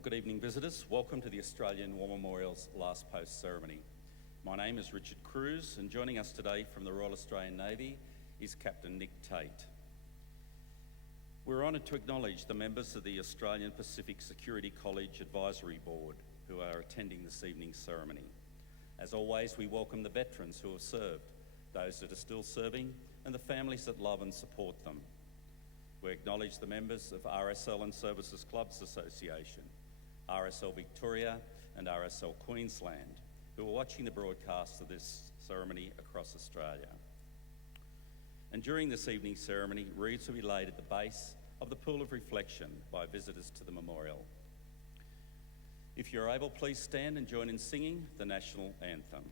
Well, good evening, visitors. Welcome to the Australian War Memorial's Last Post ceremony. My name is Richard Cruz, and joining us today from the Royal Australian Navy is Captain Nick Tate. We're honoured to acknowledge the members of the Australian Pacific Security College Advisory Board who are attending this evening's ceremony. As always, we welcome the veterans who have served, those that are still serving, and the families that love and support them. We acknowledge the members of RSL Services Clubs Association, RSL Victoria and RSL Queensland, who are watching the broadcast of this ceremony across Australia. And during this evening's ceremony, wreaths will be laid at the base of the Pool of Reflection by visitors to the memorial. If you're able, please stand and join in singing the National Anthem.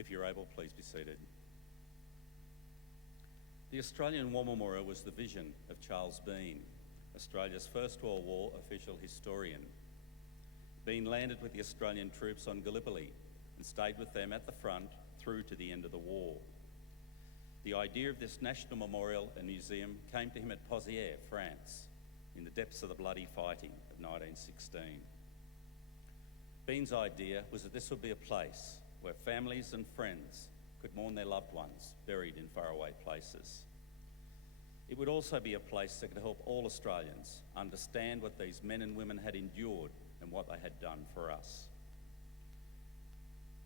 If you're able, please be seated. The Australian War Memorial was the vision of Charles Bean, Australia's First World War official historian. Bean landed with the Australian troops on Gallipoli and stayed with them at the front through to the end of the war. The idea of this national memorial and museum came to him at Pozières, France, in the depths of the bloody fighting of 1916. Bean's idea was that this would be a place where families and friends could mourn their loved ones buried in faraway places. It would also be a place that could help all Australians understand what these men and women had endured and what they had done for us.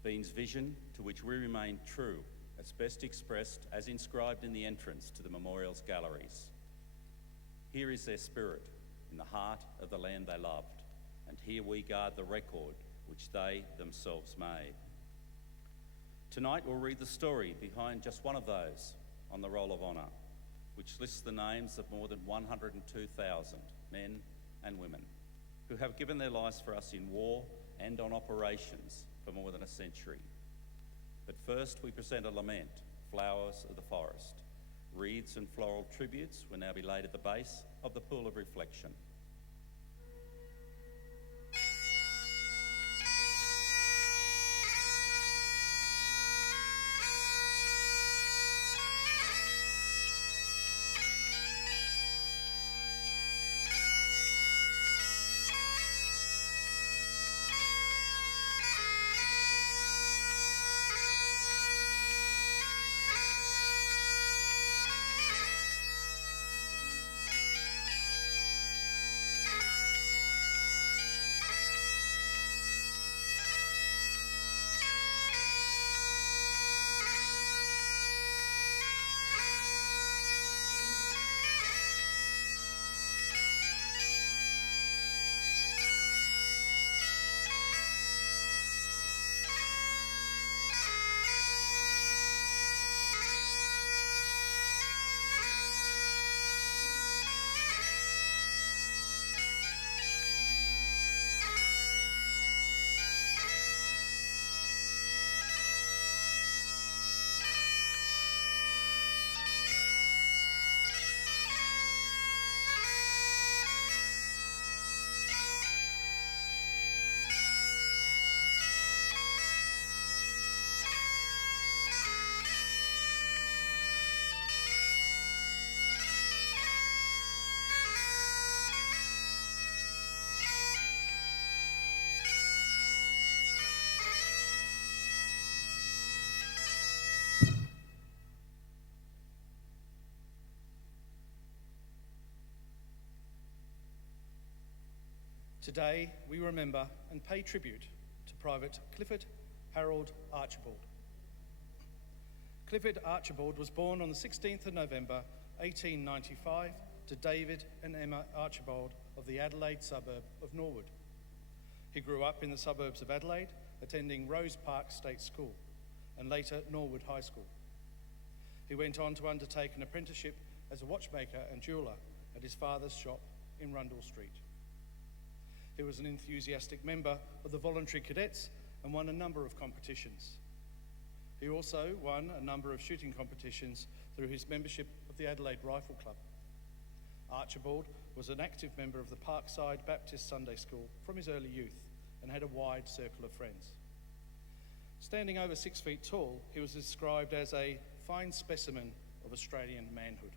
Bean's vision, to which we remain true, is best expressed as inscribed in the entrance to the memorial's galleries. Here is their spirit, in the heart of the land they loved, and here we guard the record which they themselves made. Tonight we'll read the story behind just one of those on the Roll of Honour, which lists the names of more than 102,000 men and women who have given their lives for us in war and on operations for more than a century. But first we present a lament, Flowers of the Forest. Wreaths and floral tributes will now be laid at the base of the Pool of Reflection. Today, we remember and pay tribute to Private Clifford Harrold Archibald. Clifford Archibald was born on the 16th of November 1895 to David and Emma Archibald of the Adelaide suburb of Norwood. He grew up in the suburbs of Adelaide, attending Rose Park State School and later Norwood High School. He went on to undertake an apprenticeship as a watchmaker and jeweller at his father's shop in Rundle Street. He was an enthusiastic member of the voluntary cadets and won a number of competitions. He also won a number of shooting competitions through his membership of the Adelaide Rifle Club. Archibald was an active member of the Parkside Baptist Sunday School from his early youth and had a wide circle of friends. Standing over 6 feet tall, he was described as a fine specimen of Australian manhood.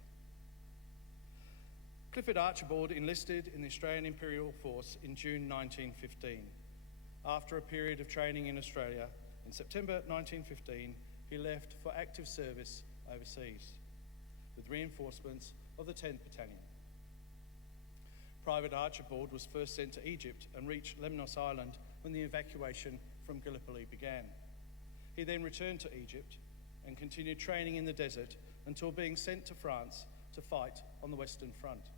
Clifford Archibald enlisted in the Australian Imperial Force in June 1915. After a period of training in Australia, in September 1915, he left for active service overseas with reinforcements of the 10th Battalion. Private Archibald was first sent to Egypt and reached Lemnos Island when the evacuation from Gallipoli began. He then returned to Egypt and continued training in the desert until being sent to France to fight on the Western Front.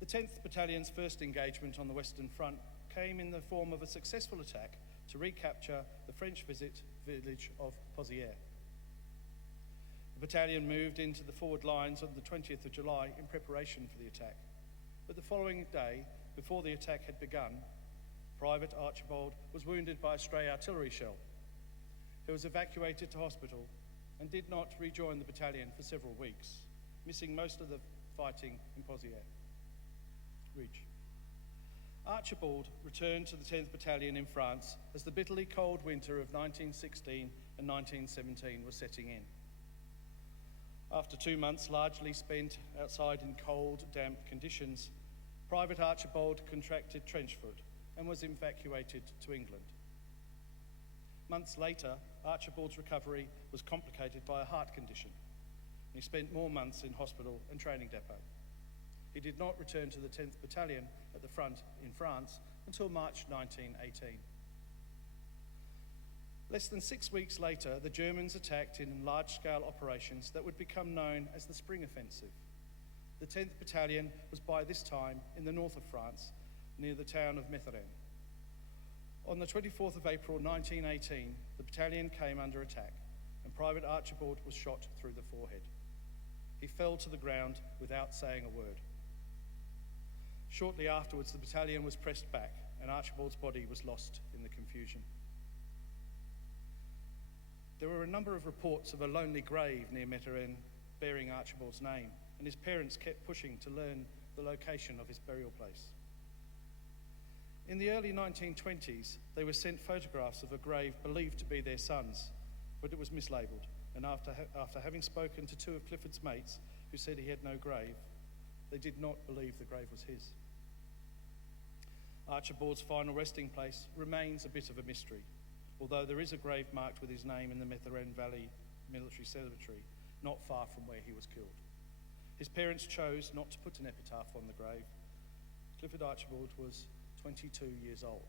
The 10th Battalion's first engagement on the Western Front came in the form of a successful attack to recapture the French village of Pozières. The battalion moved into the forward lines on the 20th of July in preparation for the attack. But the following day, before the attack had begun, Private Archibald was wounded by a stray artillery shell. He was evacuated to hospital and did not rejoin the battalion for several weeks, missing most of the fighting in Pozières Ridge. Archibald returned to the 10th Battalion in France as the bitterly cold winter of 1916 and 1917 was setting in. After 2 months largely spent outside in cold, damp conditions, Private Archibald contracted trench foot and was evacuated to England. Months later, Archibald's recovery was complicated by a heart condition. He spent more months in hospital and training depot. He did not return to the 10th Battalion at the front in France until March 1918. Less than 6 weeks later, the Germans attacked in large-scale operations that would become known as the Spring Offensive. The 10th Battalion was by this time in the north of France, near the town of Metheren. On the 24th of April 1918, the battalion came under attack and Private Archibald was shot through the forehead. He fell to the ground without saying a word. Shortly afterwards, the battalion was pressed back and Archibald's body was lost in the confusion. There were a number of reports of a lonely grave near Metheren bearing Archibald's name, and his parents kept pushing to learn the location of his burial place. In the early 1920s, they were sent photographs of a grave believed to be their son's, but it was mislabelled, and after having spoken to two of Clifford's mates who said he had no grave, they did not believe the grave was his. Archibald's final resting place remains a bit of a mystery, although there is a grave marked with his name in the Metheren Valley Military Cemetery, not far from where he was killed. His parents chose not to put an epitaph on the grave. Clifford Archibald was 22 years old.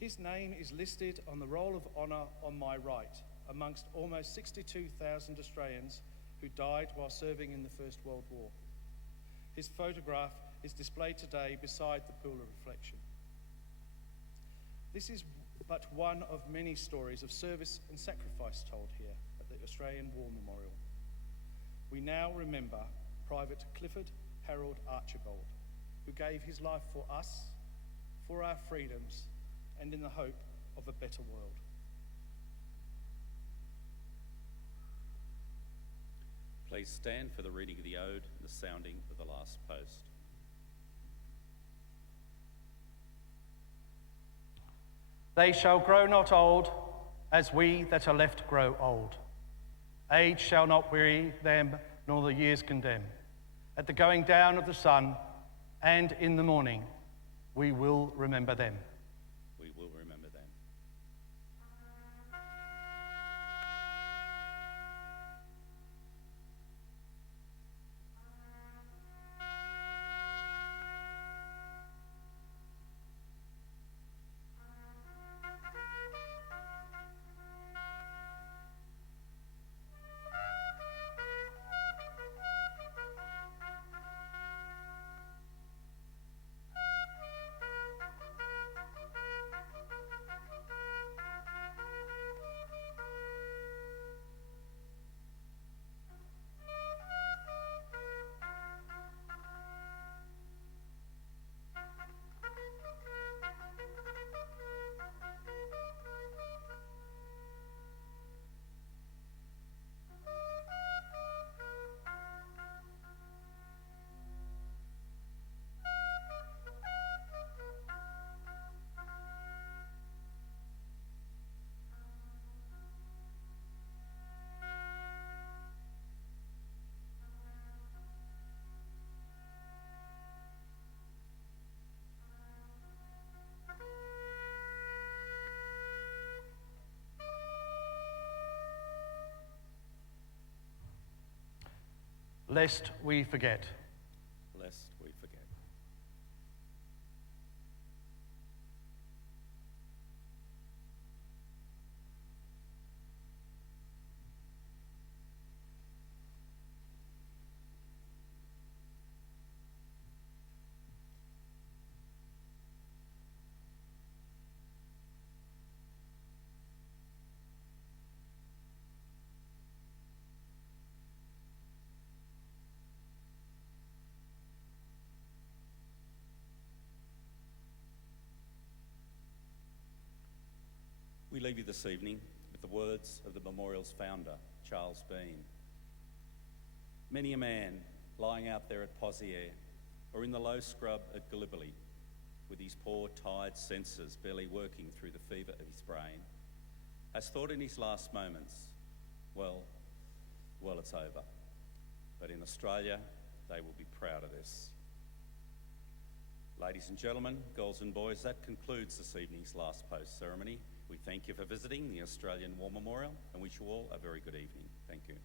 His name is listed on the Roll of Honour on my right, amongst almost 62,000 Australians who died while serving in the First World War. His photograph is displayed today beside the pool of reflection. This is but one of many stories of service and sacrifice told here at the Australian War Memorial. We now remember Private Clifford Harrold Archibald, who gave his life for us, for our freedoms, and in the hope of a better world. Please stand for the reading of the ode and the sounding of the last post. They shall grow not old, as we that are left grow old. Age shall not weary them, nor the years condemn. At the going down of the sun, and in the morning, we will remember them. We will remember them. lest we forget. Lest we forget. We leave you this evening with the words of the memorial's founder, Charles Bean. Many a man lying out there at Poziere or in the low scrub at Gallipoli with his poor, tired senses barely working through the fever of his brain has thought in his last moments, well, it's over. But in Australia, they will be proud of this. Ladies and gentlemen, girls and boys, that concludes this evening's last post ceremony. We thank you for visiting the Australian War Memorial and wish you all a very good evening. Thank you.